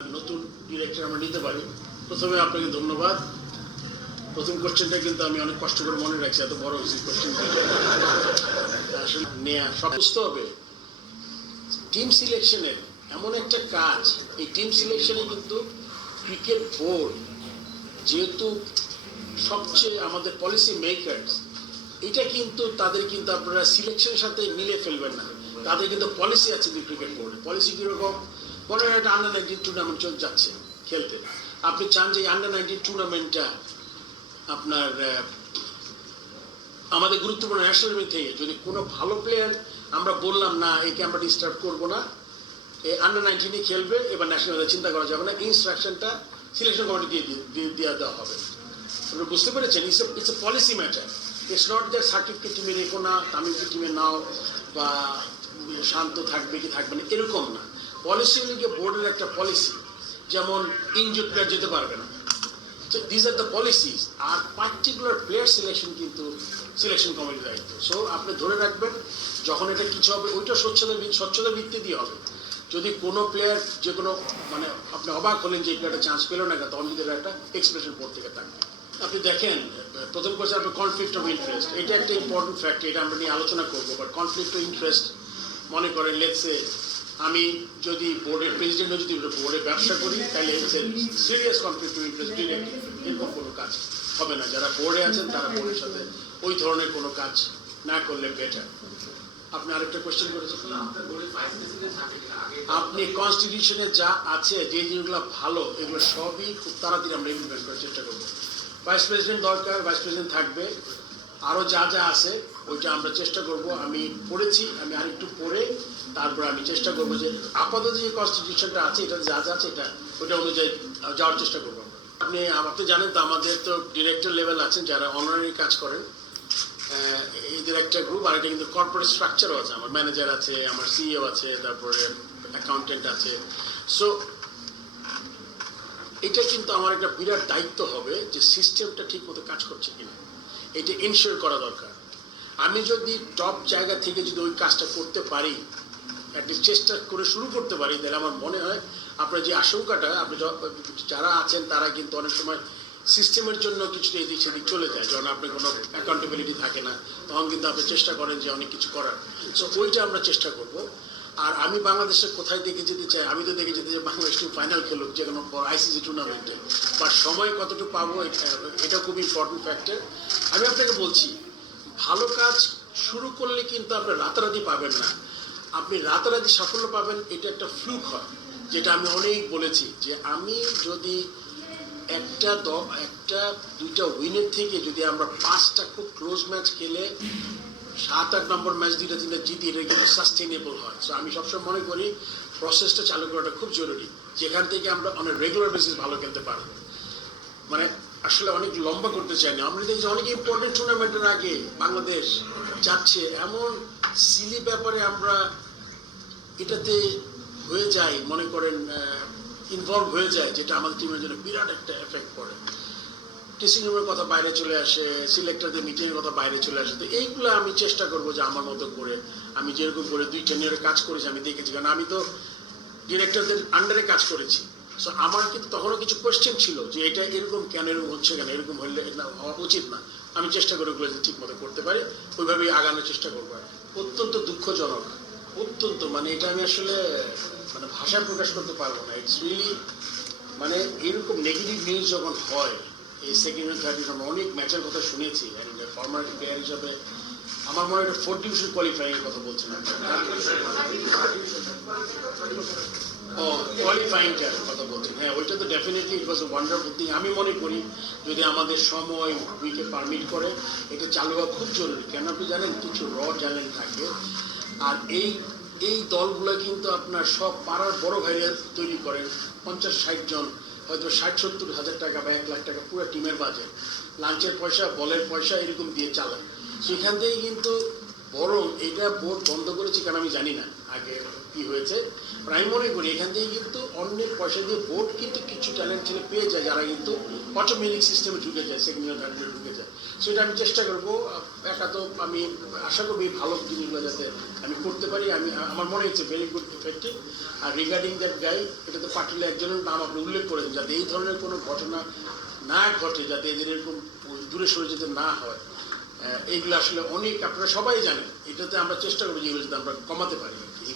নতুন ডিরেক্টর আমরা নিতে পারি। প্রথমে আপনাকে ধন্যবাদ। প্রথম কোশ্চেনটা কিন্তু আমি অনেক কষ্ট করে মনে রাখছি, এত বড় হয়েছে কোশ্চেন আসলে নেয়া সব বুঝতে হবে। টিম সিলেকশনের এমন একটা কাজ, এই টিম সিলেকশনে কিন্তু ক্রিকেট বোর্ড যেহেতু সবচেয়ে আমাদের পলিসি মেকার্স, এটা কিন্তু তাদের কিন্তু আপনারা সিলেকশনের সাথে মিলে ফেলবেন না। তাদের কিন্তু পলিসি আছে ক্রিকেট বোর্ডে। পলিসি কীরকম? মনে হয় একটা আন্ডার-19 টুর্নামেন্ট চলে যাচ্ছে খেলতে, আপনি চান যে আন্ডার-19 টুর্নামেন্টটা আপনার আমাদের গুরুত্বপূর্ণ ন্যাশনাল টিম থেকে যদি কোনো ভালো প্লেয়ার আমরা বললাম না একে আমরা ডিস্টার্ব করবো না, এই আন্ডার-19 খেলবে, এবার ন্যাশনাল চিন্তা করা যাবে না, ইনস্ট্রাকশনটা সিলেকশন কমিটি দিয়ে দেওয়া হবে। আপনি বুঝতে পেরেছেন? It's a policy matter. It's not that certificate টিমে রেখো না, তামিলকে টিমে নাও, বা শান্ত থাকবে কি থাকবে না, এরকম না। পলিসি লিগে বোর্ডের একটা পলিসি, যেমন ইনজুড প্লেয়ার যেতে পারবে না। So these are the policies. আর পার্টিকুলার প্লেয়ার সিলেকশন কিন্তু সিলেকশন কমিটির দায়িত্ব। সো আপনি ধরে রাখবেন যখন এটা কিছু হবে ওইটা স্বচ্ছতার ভিত্তি দিয়ে হবে। যদি কোনো প্লেয়ার যে কোনো মানে আপনি অবাক হলেন যে একটা চান্স পেল না, তখন যদি একটা এক্সপ্রেশন বোর্ড থেকে থাকবে। আপনি দেখেন প্রথম কোর্সে আপনার কনফ্লিক্ট অফ ইন্টারেস্ট, এটা একটা ইম্পর্টেন্ট ফ্যাক্টর, এটা আমরা নিয়ে আলোচনা করবো। বাট কনফ্লিক্ট অফ ইন্টারেস্ট, মনে করেন লেটসে আমি যদি বোর্ডের প্রেসিডেন্ট যদি বোর্ডে ব্যবসা করি, তাহলে serious conflict of interest direct এরকম কোনো কাজ হবে না। যারা বোর্ডে আছেন তারা বোর্ডের সাথে ওই ধরনের কোনো কাজ না করলে বেটার। আপনি আরেকটা কোয়েশ্চেন করেছেন, আপনি কনস্টিটিউশনে যা আছে যে জিনিসগুলো ভালো এগুলো সবই খুব তাড়াতাড়ি আমরা ইমপ্লিমেন্ট করার চেষ্টা করবো। ভাইস প্রেসিডেন্ট দরকার, ভাইস প্রেসিডেন্ট থাকবে, আরও যা যা আছে ওইটা আমরা চেষ্টা করব। আমি পড়েছি, আমি আরেকটু পড়ে তারপর আমি চেষ্টা করবো যে আপাতত যে কনস্টিটিউশনটা আছে এটা যা যা আছে এটা ওইটা অনুযায়ী যাওয়ার চেষ্টা করবো। আপনি জানেন তো আমাদের তো ডিরেক্টর লেভেল আছেন যারা অনারারি কাজ করেন, এদের একটা গ্রুপ, আর এটা কিন্তু কর্পোরেট স্ট্রাকচারও আছে। আমার ম্যানেজার আছে, আমার সিইও আছে, তারপরে অ্যাকাউন্টেন্ট আছে। সো এটা কিন্তু আমার একটা বিরাট দায়িত্ব হবে যে সিস্টেমটা ঠিক মতো কাজ করছে কিনা এটা ইনশিওর করা দরকার। আমি যদি টপ জায়গা থেকে যদি ওই কাজটা করতে পারি, অ্যাটলিস্ট চেষ্টা করে শুরু করতে পারি, তাহলে আমার মনে হয় আপনার যে আশঙ্কাটা, আপনি যারা আছেন তারা কিন্তু অনেক সময় সিস্টেমের জন্য কিছুটা এদিক সেদিক চলে যায়, যখন আপনার কোনো অ্যাকাউন্টেবিলিটি থাকে না, তখন কিন্তু আপনি চেষ্টা করেন যে অনেক কিছু করার। সো ওইটা আমরা চেষ্টা করব। আর আমি বাংলাদেশে কোথায় দেখে যেতে চাই, আমি তো দেখে যেতে চাই বাংলাদেশ ফাইনাল খেলুক যে কোনো আইসিসি টুর্নামেন্টে, বাট সময় কতটুকু পাবো এটা খুব ইম্পর্টেন্ট ফ্যাক্টর। আমি আপনাকে বলছি, ভালো কাজ শুরু করলে কিন্তু আপনি রাতারাতি পাবেন না, আপনি রাতারাতি সাফল্য পাবেন এটা একটা ফ্লুক হয়, যেটা আমি অনেক বলেছি যে আমি যদি একটা দুইটা উইনের থেকে যদি আমরা 5টা খুব ক্লোজ ম্যাচ খেলে 7-8 নম্বর ম্যাচ 2-3 জিতি, এটা কিন্তু সাস্টেনেবল হয়। সো আমি সবসময় মনে করি প্রসেসটা চালু করাটা খুব জরুরি, যেখান থেকে আমরা অনেক রেগুলার বেসিস ভালো খেলতে পারবো। মানে আসলে অনেক লম্বা করতে চাই না, আমরা দেখছি অনেক ইম্পর্টেন্ট টুর্নামেন্টের আগে বাংলাদেশ যাচ্ছে, এমন সিলি ব্যাপারে আমরা এটাতে হয়ে যায়, মনে করেন ইনভলভ হয়ে যায়, যেটা আমাদের টিমের জন্য বিরাট একটা এফেক্ট পড়ে। ড্রেসিং রুমের কথা বাইরে চলে আসে, সিলেক্টরদের মিটিংয়ের কথা বাইরে চলে আসে। তো এইগুলো আমি চেষ্টা করবো যে আমার মতো করে, আমি যেরকম করে 2 ইয়ারে কাজ করেছি আমি দেখেছি, কারণ আমি তো ডিরেক্টরদের আন্ডারে কাজ করেছি। সো আমার কিন্তু তখনও কিছু কোয়েশ্চেন ছিল যে এটা এরকম কেন, এরকম হচ্ছে কেন, এরকম হলে এটা হওয়া উচিত না। আমি চেষ্টা করে ওগুলো ঠিক মতো করতে পারি, ওইভাবেই আগানোর চেষ্টা করবো। অত্যন্ত দুঃখজনক, অত্যন্ত, মানে এটা আমি আসলে মানে ভাষায় প্রকাশ করতে পারবো না। ইটস রিয়েলি মানে এরকম নেগেটিভ নিউজ যখন হয়, এই সেকেন্ড থার্ড আমরা অনেক ম্যাচের কথা শুনেছি, ফর্মার প্লেয়ার হিসাবে আমার মনে হয় 4th ডিভিশন কোয়ালিফাইং এর কথা বলছেন, কোয়ালিফাইংটার কথা বলছেন। হ্যাঁ, ওইটা তো definitely it was a wonderful thing. আমি মনে করি যদি আমাদের সময় উইকে পারমিট করে এটা চালু হওয়া খুব জরুরি। কেন আপনি জানেন কিছু ট্যালেন্ট থাকে, আর এই দলগুলো কিন্তু আপনার সব পাড়ার বড় ভাইরা তৈরি করেন, 50-60 জন, হয়তো 60-70 হাজার টাকা বা 1 লাখ টাকা পুরো টিমের বাজেট, লাঞ্চের পয়সা, বলের পয়সা এরকম দিয়ে চালায়। সেখান থেকেই কিন্তু বরং এটা বোর্ড বন্ধ করেছে, কারণ আমি জানি না আগে কি হয়েছে। আমি মনে করি এখান থেকে কিন্তু অন্যের পয়সা দিয়ে বোর্ড কিন্তু কিছু ট্যালেন্ট ছেলে পেয়ে যায় যারা কিন্তু অটোমেটিক সিস্টেমে ঢুকে যায়, সেকেন্ড ইয়ার থার্ড ইয়ার ঢুকে যায়। সেটা আমি চেষ্টা করবো। একা তো আমি আশা করবো এই ভালো জিনিসগুলো যাতে আমি করতে পারি। আমার মনে হচ্ছে ভেরি গুড ইফেক্টিভ। আর রিগার্ডিং দ্যাট গাই, এটা তো পার্টিলে একজনের নাম আপনি উল্লেখ করেছেন, যাতে এই ধরনের কোনো ঘটনা না ঘটে, যাতে এদের এরকম দূরে সরে যেতে না হয়। এইগুলো আসলে অনেক আপনারা সবাই জানেন, এটাতে আমরা চেষ্টা করবো যে এগুলো যাতে আমরা কমাতে পারি আর কি।